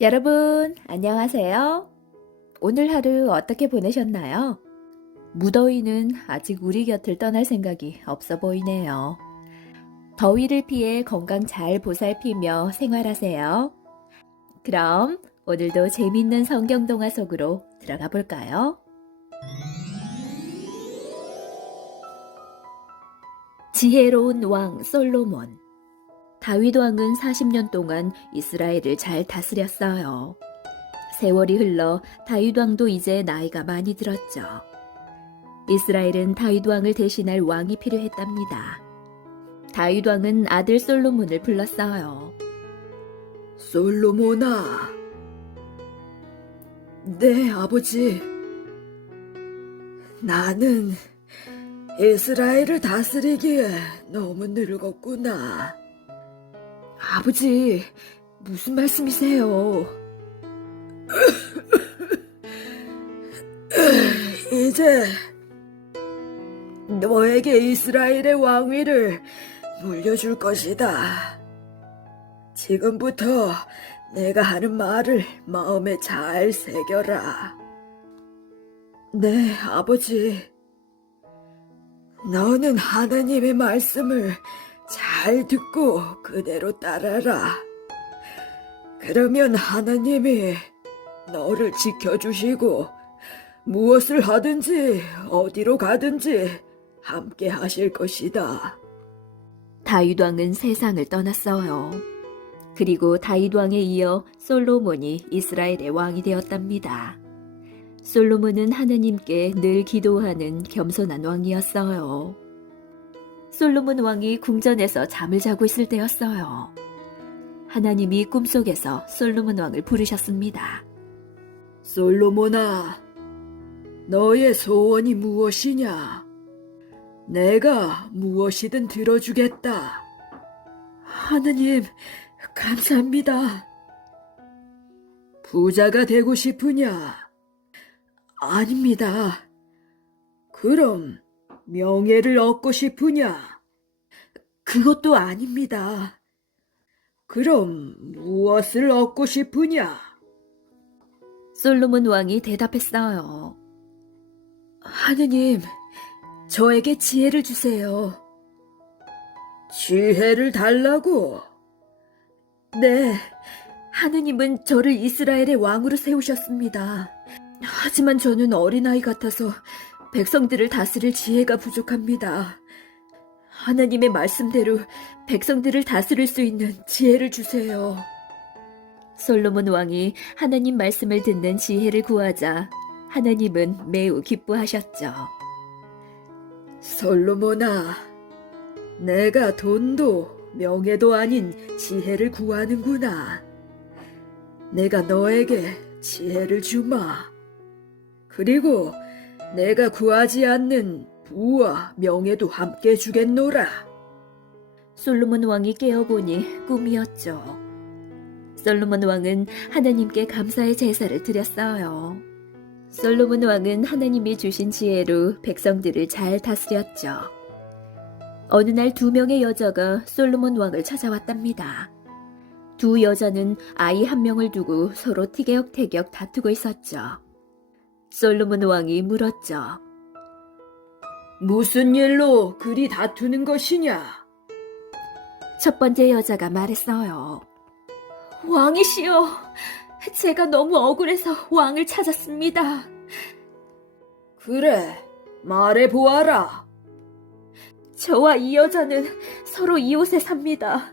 여러분, 안녕하세요. 오늘 하루 어떻게 보내셨나요? 무더위는 아직 우리 곁을 떠날 생각이 없어 보이네요. 더위를 피해 건강 잘 보살피며 생활하세요. 그럼 오늘도 재밌는 성경 동화 속으로 들어가 볼까요? 지혜로운 왕 솔로몬. 다윗 왕은 40년 동안 이스라엘을 잘 다스렸어요. 세월이 흘러 다윗 왕도 이제 나이가 많이 들었죠. 이스라엘은 다윗 왕을 대신할 왕이 필요했답니다. 다윗 왕은 아들 솔로몬을 불렀어요. 솔로몬아. 네, 아버지. 나는 이스라엘을 다스리기에 너무 늙었구나. 아버지, 무슨 말씀이세요? 이제 너에게 이스라엘의 왕위를 물려줄 것이다. 지금부터 내가 하는 말을 마음에 잘 새겨라. 네, 아버지. 너는 하나님의 말씀을 잘 듣고 그대로 따라라. 그러면 하나님이 너를 지켜주시고 무엇을 하든지 어디로 가든지 함께 하실 것이다. 다윗 왕은 세상을 떠났어요. 그리고 다윗 왕에 이어 솔로몬이 이스라엘의 왕이 되었답니다. 솔로몬은 하느님께 늘 기도하는 겸손한 왕이었어요. 솔로몬 왕이 궁전에서 잠을 자고 있을 때였어요. 하나님이 꿈속에서 솔로몬 왕을 부르셨습니다. 솔로몬아, 너의 소원이 무엇이냐? 내가 무엇이든 들어주겠다. 하느님, 감사합니다. 부자가 되고 싶으냐? 아닙니다. 그럼 명예를 얻고 싶으냐? 그것도 아닙니다. 그럼 무엇을 얻고 싶으냐? 솔로몬 왕이 대답했어요. 하느님, 저에게 지혜를 주세요. 지혜를 달라고? 네, 하느님은 저를 이스라엘의 왕으로 세우셨습니다. 하지만 저는 어린아이 같아서 백성들을 다스릴 지혜가 부족합니다. 하나님의 말씀대로 백성들을 다스릴 수 있는 지혜를 주세요. 솔로몬 왕이 하나님 말씀을 듣는 지혜를 구하자 하나님은 매우 기뻐하셨죠. 솔로몬아, 내가 돈도 명예도 아닌 지혜를 구하는구나. 내가 너에게 지혜를 주마. 그리고 내가 구하지 않는 부와 명예도 함께 주겠노라. 솔로몬 왕이 깨어보니 꿈이었죠. 솔로몬 왕은 하나님께 감사의 제사를 드렸어요. 솔로몬 왕은 하나님이 주신 지혜로 백성들을 잘 다스렸죠. 어느 날 2명의 여자가 솔로몬 왕을 찾아왔답니다. 두 여자는 아이 1명을 두고 서로 티격태격 다투고 있었죠. 솔로몬 왕이 물었죠. 무슨 일로 그리 다투는 것이냐? 첫 번째 여자가 말했어요. 왕이시여, 제가 너무 억울해서 왕을 찾았습니다. 그래, 말해보아라. 저와 이 여자는 서로 이웃에 삽니다.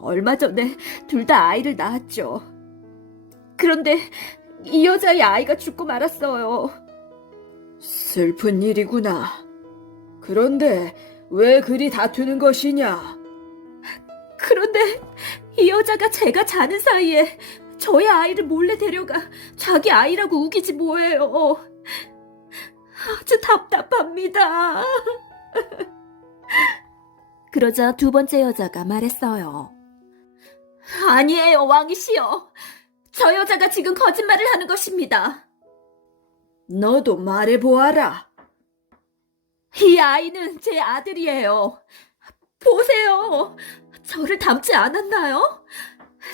얼마 전에 둘 다 아이를 낳았죠. 그런데 이 여자의 아이가 죽고 말았어요. 슬픈 일이구나. 그런데 왜 그리 다투는 것이냐? 그런데 이 여자가 제가 자는 사이에 저의 아이를 몰래 데려가 자기 아이라고 우기지 뭐예요. 아주 답답합니다. 그러자 두 번째 여자가 말했어요. 아니에요, 왕이시여. 저 여자가 지금 거짓말을 하는 것입니다. 너도 말해보아라. 이 아이는 제 아들이에요. 보세요. 저를 닮지 않았나요?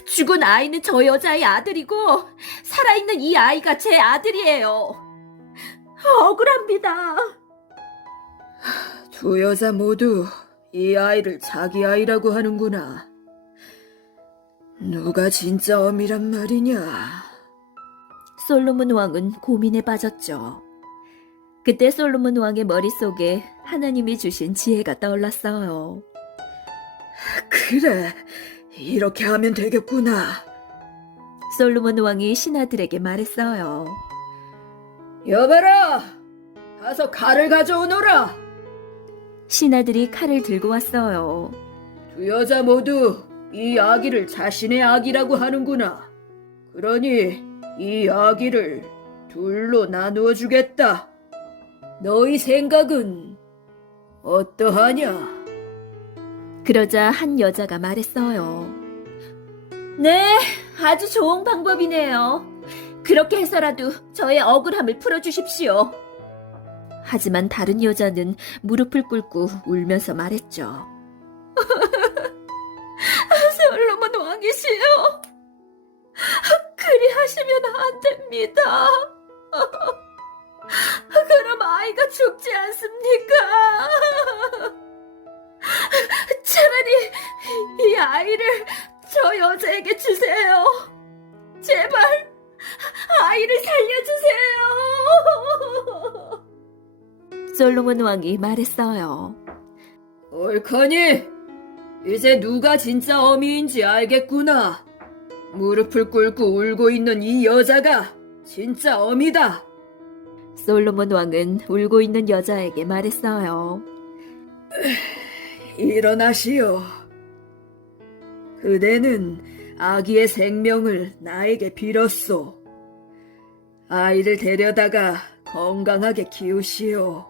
죽은 아이는 저 여자의 아들이고 살아있는 이 아이가 제 아들이에요. 억울합니다. 두 여자 모두 이 아이를 자기 아이라고 하는구나. 누가 진짜 어미란 말이냐? 솔로몬 왕은 고민에 빠졌죠. 그때 솔로몬 왕의 머릿속에 하나님이 주신 지혜가 떠올랐어요. 그래, 이렇게 하면 되겠구나. 솔로몬 왕이 신하들에게 말했어요. 여봐라! 가서 칼을 가져오너라! 신하들이 칼을 들고 왔어요. 두 여자 모두 이 아기를 자신의 아기라고 하는구나. 그러니 이 아기를 둘로 나누어 주겠다. 너희 생각은 어떠하냐? 그러자 한 여자가 말했어요. 네, 아주 좋은 방법이네요. 그렇게 해서라도 저의 억울함을 풀어주십시오. 하지만 다른 여자는 무릎을 꿇고 울면서 말했죠. 솔로몬 왕이시여, 그리 하시면 안 됩니다. 그럼 아이가 죽지 않습니까? 차라리 이 아이를 저 여자에게 주세요. 제발 아이를 살려주세요. 솔로몬 왕이 말했어요. 옳거니, 이제 누가 진짜 어미인지 알겠구나. 무릎을 꿇고 울고 있는 이 여자가 진짜 어미다. 솔로몬 왕은 울고 있는 여자에게 말했어요. 일어나시오. 그대는 아기의 생명을 나에게 빌었소. 아이를 데려다가 건강하게 키우시오.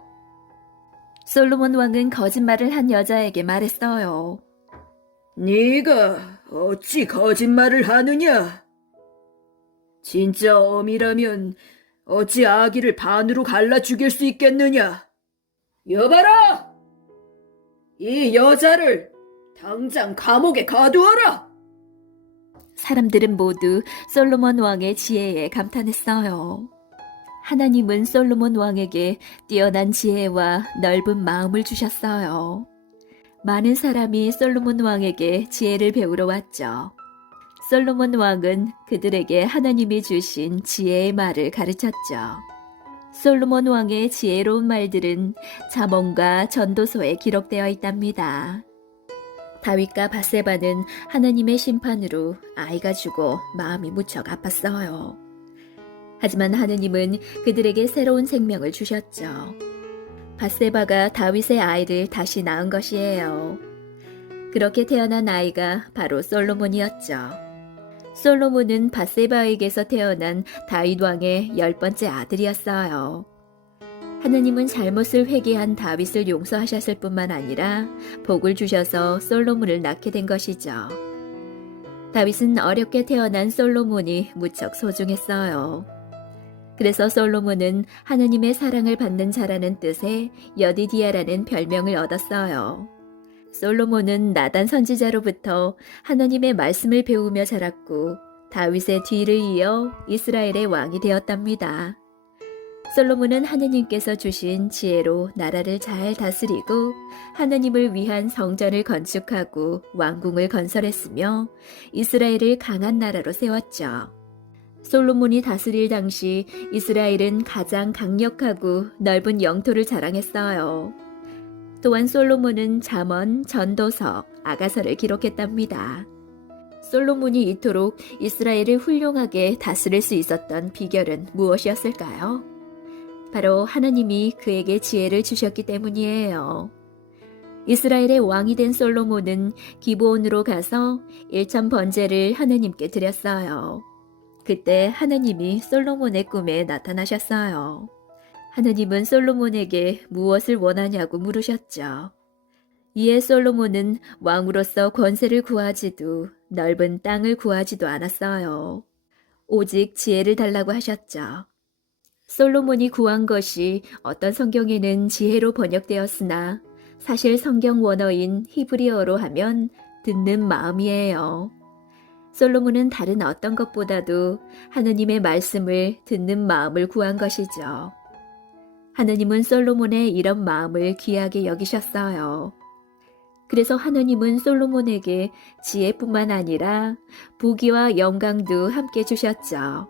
솔로몬 왕은 거짓말을 한 여자에게 말했어요. 네가 어찌 거짓말을 하느냐? 진짜 어미라면 어찌 아기를 반으로 갈라 죽일 수 있겠느냐? 여봐라! 이 여자를 당장 감옥에 가두어라! 사람들은 모두 솔로몬 왕의 지혜에 감탄했어요. 하나님은 솔로몬 왕에게 뛰어난 지혜와 넓은 마음을 주셨어요. 많은 사람이 솔로몬 왕에게 지혜를 배우러 왔죠. 솔로몬 왕은 그들에게 하나님이 주신 지혜의 말을 가르쳤죠. 솔로몬 왕의 지혜로운 말들은 잠언과 전도서에 기록되어 있답니다. 다윗과 밧세바는 하나님의 심판으로 아이가 죽어 마음이 무척 아팠어요. 하지만 하느님은 그들에게 새로운 생명을 주셨죠. 밧세바가 다윗의 아이를 다시 낳은 것이에요. 그렇게 태어난 아이가 바로 솔로몬이었죠. 솔로몬은 밧세바에게서 태어난 다윗 왕의 10번째 아들이었어요. 하느님은 잘못을 회개한 다윗을 용서하셨을 뿐만 아니라 복을 주셔서 솔로몬을 낳게 된 것이죠. 다윗은 어렵게 태어난 솔로몬이 무척 소중했어요. 그래서 솔로몬은 하느님의 사랑을 받는 자라는 뜻의 여디디아라는 별명을 얻었어요. 솔로몬은 나단 선지자로부터 하나님의 말씀을 배우며 자랐고 다윗의 뒤를 이어 이스라엘의 왕이 되었답니다. 솔로몬은 하느님께서 주신 지혜로 나라를 잘 다스리고 하느님을 위한 성전을 건축하고 왕궁을 건설했으며 이스라엘을 강한 나라로 세웠죠. 솔로몬이 다스릴 당시 이스라엘은 가장 강력하고 넓은 영토를 자랑했어요. 또한 솔로몬은 잠언, 전도서, 아가서를 기록했답니다. 솔로몬이 이토록 이스라엘을 훌륭하게 다스릴 수 있었던 비결은 무엇이었을까요? 바로 하나님이 그에게 지혜를 주셨기 때문이에요. 이스라엘의 왕이 된 솔로몬은 기브온으로 가서 1천 번제를 하나님께 드렸어요. 그때 하나님이 솔로몬의 꿈에 나타나셨어요. 하나님은 솔로몬에게 무엇을 원하냐고 물으셨죠. 이에 솔로몬은 왕으로서 권세를 구하지도 넓은 땅을 구하지도 않았어요. 오직 지혜를 달라고 하셨죠. 솔로몬이 구한 것이 어떤 성경에는 지혜로 번역되었으나 사실 성경 원어인 히브리어로 하면 듣는 마음이에요. 솔로몬은 다른 어떤 것보다도 하느님의 말씀을 듣는 마음을 구한 것이죠. 하느님은 솔로몬의 이런 마음을 귀하게 여기셨어요. 그래서 하느님은 솔로몬에게 지혜뿐만 아니라 부귀와 영광도 함께 주셨죠.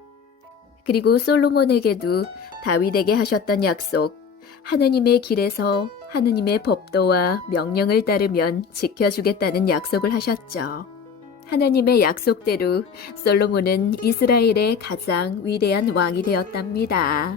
그리고 솔로몬에게도 다윗에게 하셨던 약속, 하느님의 길에서 하느님의 법도와 명령을 따르면 지켜주겠다는 약속을 하셨죠. 하느님의 약속대로 솔로몬은 이스라엘의 가장 위대한 왕이 되었답니다.